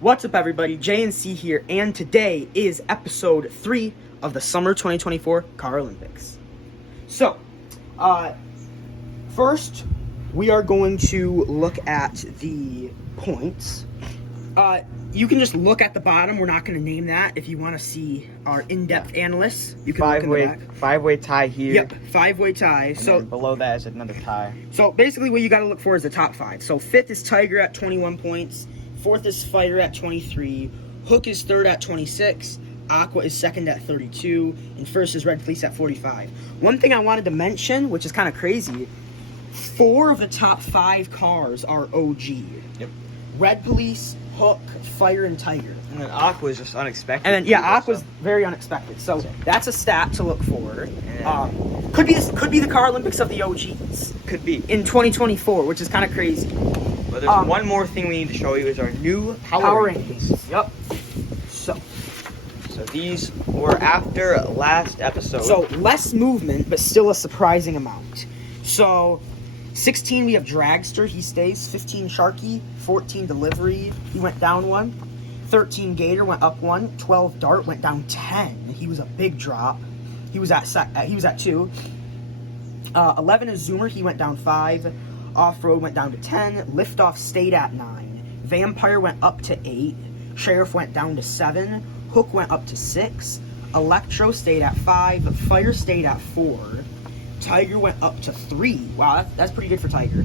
What's up, everybody? JNC here, and today is episode 3 of the Summer 2024 CAROLYMPICS. So, first, we are going to look at the points. You can just look at the bottom. We're not going to name that. If you want to see our in-depth analysts, you can look in the back. Five-way tie here. Yep, five-way tie. And so then below that is another tie. So basically, what you got to look for is the top 5. So 5th is Tiger at 21 points. 4th is Fighter at 23. Hook is 3rd at 26. Aqua is 2nd at 32. And 1st is Red Police at 45. One thing I wanted to mention, which is kind of crazy, 4 of the top 5 cars are OG. Yep. Red Police, Hook, Fire, and Tiger. And then Aqua is just unexpected. And then Aqua's very unexpected. So that's a stat to look for. Could be the CAROLYMPICS of the OGs. Could be in 2024, which is kind of crazy. But there's one more thing we need to show you is our new power rankings. Yep. So these were after last episode. So less movement, but still a surprising amount. So 16 we have Dragster, he stays. 15 Sharky, 14 Delivery, he went down 1. 13 Gator went up 1. 12 Dart went down 10. He was a big drop. He was at 2. 11 is Zoomer, he went down 5. Off-Road went down to 10. Liftoff stayed at 9. Vampire went up to 8. Sheriff went down to 7. Hook went up to 6. Electro stayed at 5. Fire stayed at 4. Tiger went up to 3. Wow, that's pretty good for Tiger.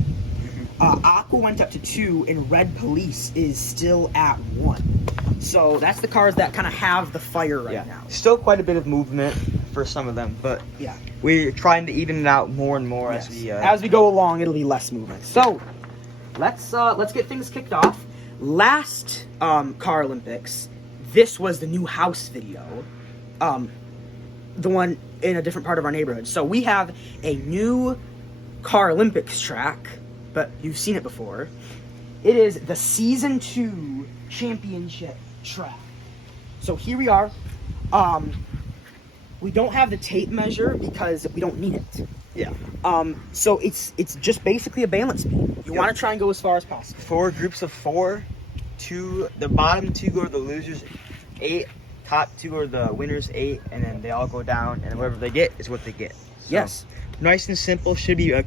Aqua went up to 2, and Red Police is still at 1. So that's the cars that kind of have the fire right now. Still quite a bit of movement for some of them, but yeah, we're trying to even it out more and more as we go along. It'll be less movement. So let's get things kicked off. Last CAROLYMPICS, this was the new house video, the one in a different part of our neighborhood. So we have a new CAROLYMPICS track, but you've seen it before. It is the Season 2 Championship track. So here we are. We don't have the tape measure because we don't need it. Yeah. So it's just basically a balance beam. You want to try and go as far as possible. 4 groups of 4. The bottom 2 go to the losers 8. Top 2 are the winners 8, and then they all go down, and whatever they get is what they get. So, yes. Nice and simple. Should be a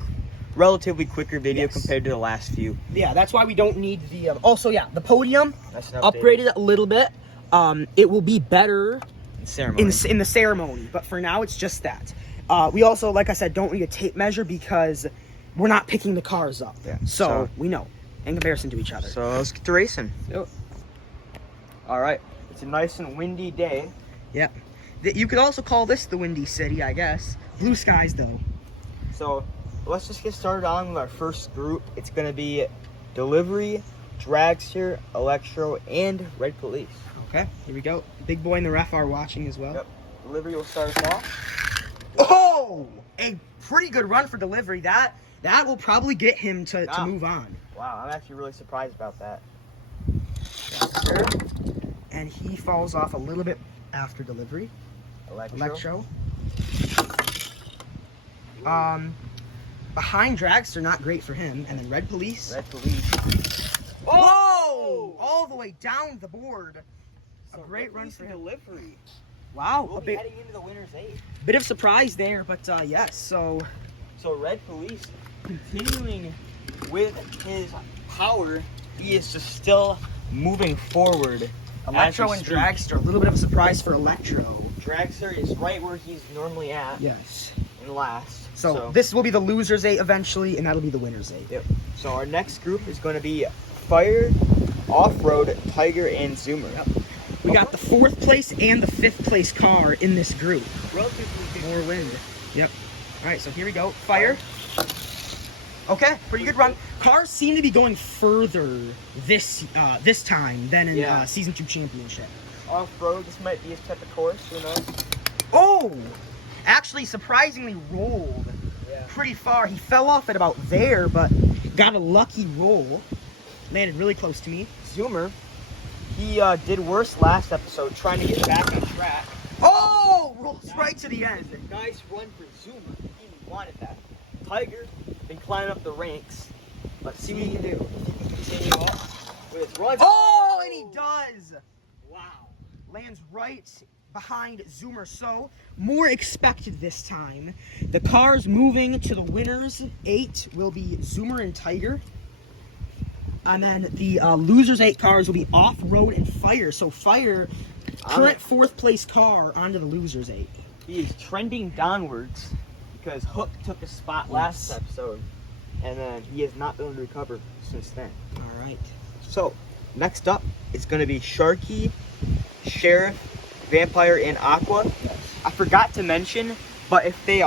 relatively quicker video compared to the last few. Yeah, that's why we don't need the... the podium upgraded a little bit. It will be better in the ceremony, but for now it's just that. We also, like I said, don't need a tape measure because we're not picking the cars up. Yeah. So we know in comparison to each other. So let's get to racing. Yep. All right. It's a nice and windy day. Yep. You could also call this the Windy City, I guess. Blue skies, though. So let's just get started on with our first group. It's going to be Delivery, Dragster, Electro, and Red Police. Okay, here we go. Big Boy and the ref are watching as well. Yep. Delivery will start us off. Oh! A pretty good run for Delivery. That will probably get him to move on. Wow, I'm actually really surprised about that. And he falls off a little bit after Delivery. Electro. Behind Dragster, not great for him. And then Red Police. Oh! All the way down the board. A great run for Delivery. Wow. We'll be heading into the winner's 8. Bit of surprise there, but yes. So Red Police continuing with his power. He is just still moving forward. Electro and Dragster, a little bit of a surprise for Electro. Dragster is right where he's normally at. Yes. In last. So this will be the loser's 8 eventually, and that'll be the winner's 8. Yep. So our next group is going to be Fire, Off-Road, Tiger, and Zoomer. Yep. We got the 4th place and the 5th place car in this group. Relatively more wind. Yep. All right, so here we go. Fire. Okay, pretty good run. Cars seem to be going further this time than in Season 2 Championship. Off-road, this might be his type of course, who knows? Oh! Actually, surprisingly rolled pretty far. He fell off at about there, but got a lucky roll. Landed really close to me. Zoomer, he did worse last episode trying to get back on track. Oh! Rolls right to the end. Nice run for Zoomer. He wanted that. Tiger been climbing up the ranks. Let's see what he can do. If he can continue on with his runs. Oh, and he does. lands right behind Zoomer. So, more expected this time. The cars moving to the winners 8 will be Zoomer and Tiger. And then the losers 8 cars will be Off-Road and Fire. So, Fire, current 4th place car, onto the losers 8. He is trending downwards because Hook took a spot last episode, and then he has not been able to recover since then. All right. So, next up is going to be Sharky, Sheriff, Vampire, and Aqua. I forgot to mention, but if they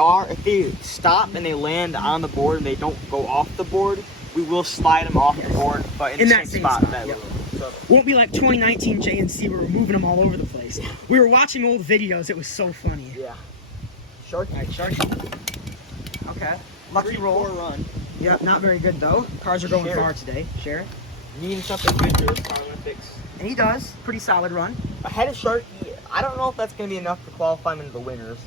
stop and they land on the board and they don't go off the board, we will slide them off the board, but in the same spot. Yep. So, won't be like 2019 JNC where we're moving them all over the place. We were watching old videos. It was so funny. Yeah. Sharky. All right, Sharky. Okay. Lucky roll. Run. Yep, not very good though. Cars are going Sheriff. far today. Sheriff. Needing something good for this Olympics. And he does. Pretty solid run. Ahead of Sharky, I don't know if that's going to be enough to qualify him into the winners.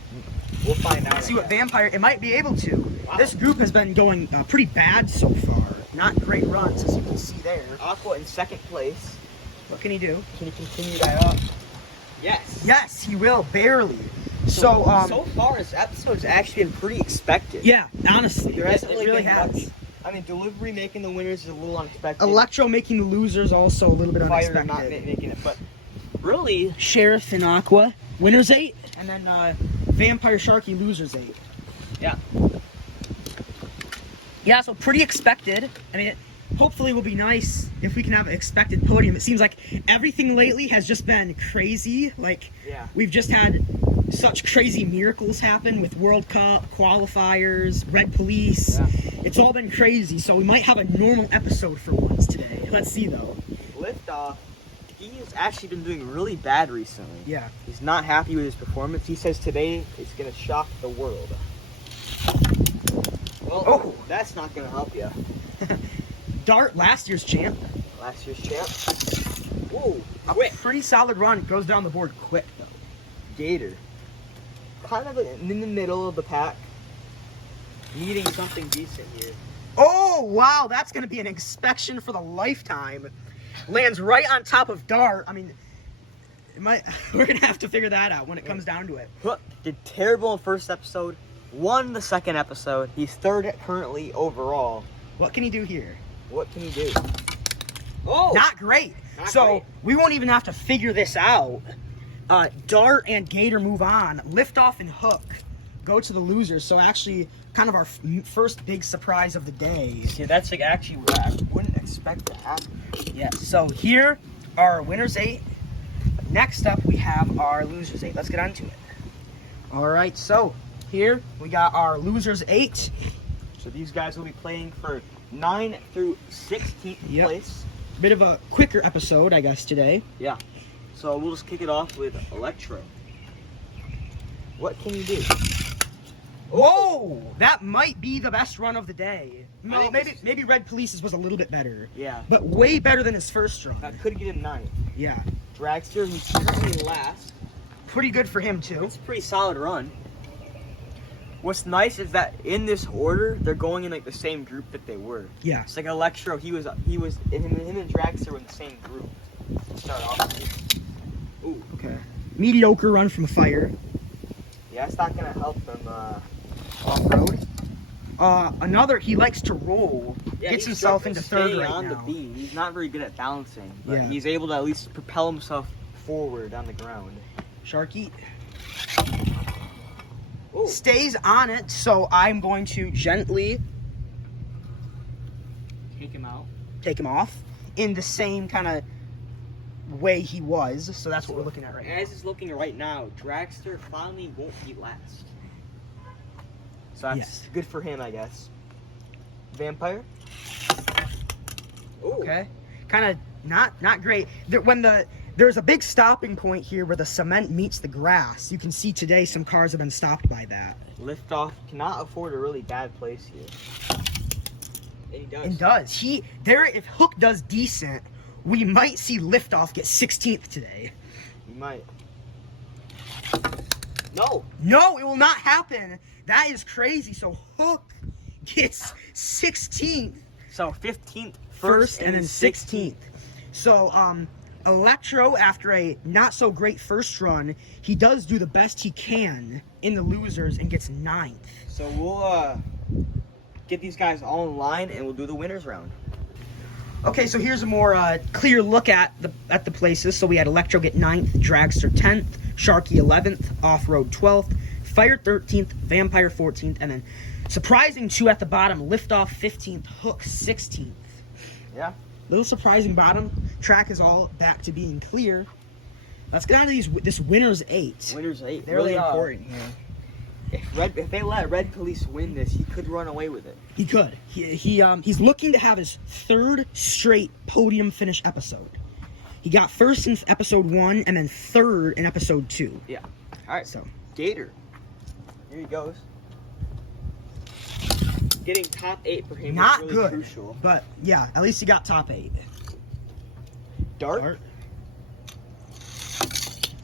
We'll find out. See what Vampire, it might be able to. Wow. This group has been going pretty bad so far. Not great runs, as you can see there. Aqua in 2nd place. What can he do? Can he continue that up? Yes. Yes, he will, barely. So far, this episode's actually been pretty expected. yeah, honestly, There it hasn't really really been has. much. I mean, Delivery making the winners is a little unexpected. Electro making the losers also a little bit Fire unexpected. not making it, but really, Sheriff and Aqua, winners 8, and then Vampire Sharky, losers 8. yeah. Yeah, so pretty expected. I mean, hopefully it will be nice if we can have an expected podium. It seems like everything lately has just been crazy. Like, Yeah. we've just had such crazy miracles happen with World Cup, qualifiers, Red Police. Yeah. It's all been crazy, so we might have a normal episode for once today. Let's see, though. Liftoff, he's actually been doing really bad recently. Yeah. He's not happy with his performance. He says today it's going to shock the world. Well, that's not going to help you. Dart, last year's champ. Last year's champ. Whoa, A quick. pretty solid run. Goes down the board quick, though. Gator. Kind of in the middle of the pack. Needing something decent here. Oh, wow, that's going to be an inspection for the lifetime. Lands right on top of Dart. I mean, we're going to have to figure that out when it comes down to it. Hook did terrible in first episode. Won the second episode. He's 3rd currently overall. What can he do here? What can he do? Oh! Not great. Not So great. we won't even have to figure this out. Dart and Gator move on. Liftoff and Hook go to the losers. So actually, kind of our first big surprise of the day. Yeah, that's like actually what I wouldn't expect to happen. Yeah. So here are our winners 8. Next up, we have our losers 8. Let's get on to it. All right. So here we got our losers 8. So these guys will be playing for 9 through 16th Yep. place. Bit of a quicker episode, I guess, today. Yeah. So we'll just kick it off with Electro. What can you do? Whoa! That might be the best run of the day. No, think maybe it's- maybe Red Police's was a little bit better, Yeah. but way better than his first run. That could get him 9th. Yeah, Dragster, he's currently last. pretty good for him too. It's a pretty solid run. What's nice is that in this order, they're going in like the same group that they were. Yeah, It's like Electro, him and Dragster were in the same group to start off with. Ooh, okay. Mediocre run from Fire. yeah, it's not gonna help them Off-road. Another, he likes to roll. Yeah, Gets he's himself struggling into to 3rd stay right on now. the beam. He's not very good at balancing, but Yeah. he's able to at least propel himself forward on the ground. Sharky Ooh. stays on it, so I'm going to gently Take him out. take him off in the same kind of way he was. So that's what we're looking at right now. As it's looking right now, Dragster finally won't be last. So that's Yes. good for him, I guess. Vampire. Ooh. Okay, kind of not great. There's a big stopping point here where the cement meets the grass. You can see today some cars have been stopped by that. Liftoff cannot afford a really bad place here. And he does. And does if Hook does decent, we might see Liftoff get 16th today. He might. No. No, it will not happen. That is crazy. So Hook gets 16th So 15th, first and then 16th. So Electro, after a not so great first run, he does do the best he can in the losers and gets 9th. So we'll get these guys all in line and we'll do the winners round. Okay, so here's a more clear look at the places. So we had Electro get 9th, Dragster 10th, Sharky 11th, Off-Road 12th, Fire 13th, Vampire 14th, and then surprising 2 at the bottom, Liftoff 15th, Hook 16th. Yeah. Little surprising bottom. Track is all back to being clear. Let's get on to this winner's 8. Winners 8. They're Really really important here. If they let Red Police win this, he could run away with it. He could. He's looking to have his 3rd straight podium finish episode. He got 1st in episode 1 and then 3rd in episode 2. Yeah. All right. So Gator. Here he goes. Getting top 8 for him not is really good, crucial. but yeah, at least he got top 8. Dart.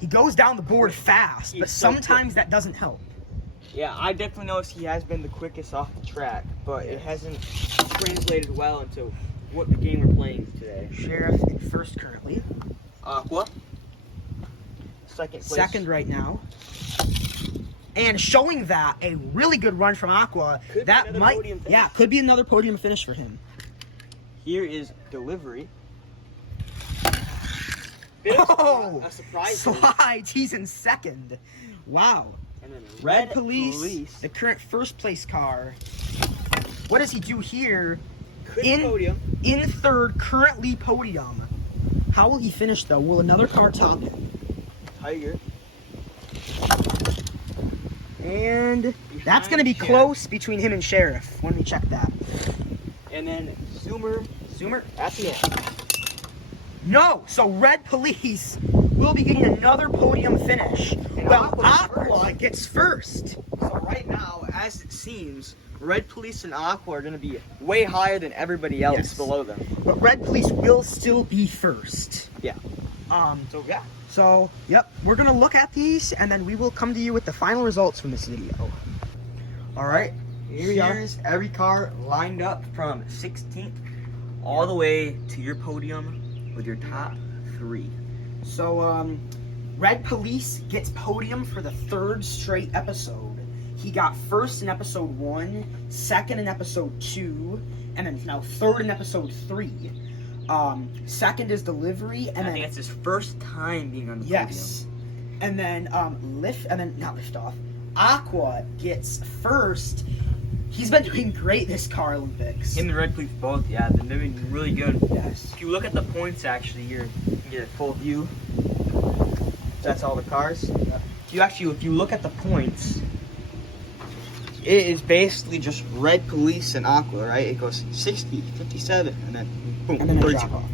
He goes down the board fast, He's but so sometimes that doesn't help. Yeah, I definitely noticed he has been the quickest off the track, but it hasn't translated well into what the game we're playing today. Sheriff in 1st currently. Aqua. 2nd place. 2nd right now. And showing that a really good run from Aqua, Could be that another might, podium finish. yeah, could be another podium finish for him. Here is Delivery. Oh, a surprise. slides. He's in 2nd. Wow. And then Red Police, the current 1st place car. What does he do here? Could in podium. In 3rd, currently podium. How will he finish though? Will another car top him? Tiger. And that's going to be Sheriff. close between him and Sheriff. When we check that. And then Zoomer at the end. No, so Red Police will be getting another podium finish. And Well, Aqua's Aqua gets 1st. So right now, as it seems, Red Police and Aqua are going to be way higher than everybody else Yes. below them. But Red Police will still be 1st. Yeah. So yeah. So, yep, we're going to look at these, and then we will come to you with the final results from this video. All right. Here's every car lined up from 16th all the way to your podium with your top 3. So, Red Police gets podium for the 3rd straight episode. He got 1st in episode 1, 2nd in episode 2, and then now 3rd in episode 3. 2nd is Delivery, and I then think it's his first time being on the yes, and then not Liftoff. Aqua gets 1st. He's been doing great this Carolympics. podium. Him and Red Police both, yeah, they're doing really good. Yes. If you look at the points, actually, you can get a full view. That's all the cars. If you look at the points, it is basically just Red Police and Aqua, right? It goes 60, 57, and then boom, And then they 32. drop off.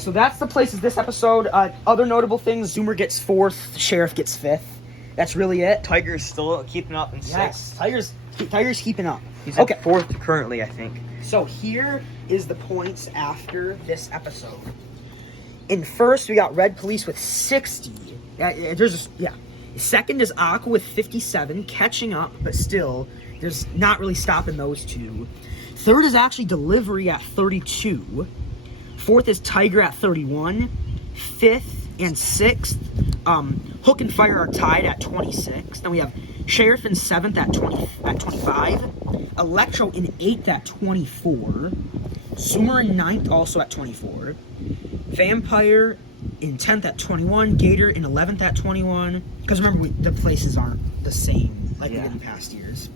So that's the places this episode. Other notable things: Zoomer gets 4th, Sheriff gets 5th. That's really it. Tiger's still keeping up in 6th. Yes, Tiger's keeping up. He's at 4th currently, I think. So here is the points after this episode. In 1st, we got Red Police with 60. Second is Aqua with 57, catching up, but still, there's not really stopping those two. 3rd is actually Delivery at 32. 4th is Tiger at 31. 5th and 6th, Hook and Fire are tied at 26. Then we have Sheriff in 7th at 25. Electro in 8th at 24. Zoomer in 9th also at 24. Vampire in 10th at 21. Gator in 11th at 21. Because remember, the places aren't the same like we did in past years.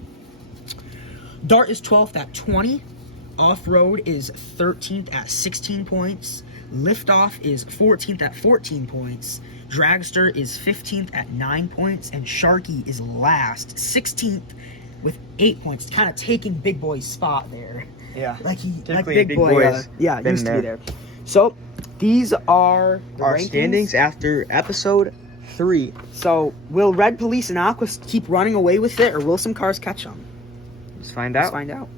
Dart is 12th at 20. Off-Road is 13th at 16 points. Liftoff is 14th at 14 points. Dragster is 15th at 9 points. And Sharky is last, 16th with 8 points. Kind of taking Big Boy's spot there. Yeah. Like Typically, Big Boy Boy's used to be there. So, these are the Our rankings. standings after episode 3. So, will Red Police and Aqua keep running away with it, or will some cars catch them? Let's find Let's out. find out.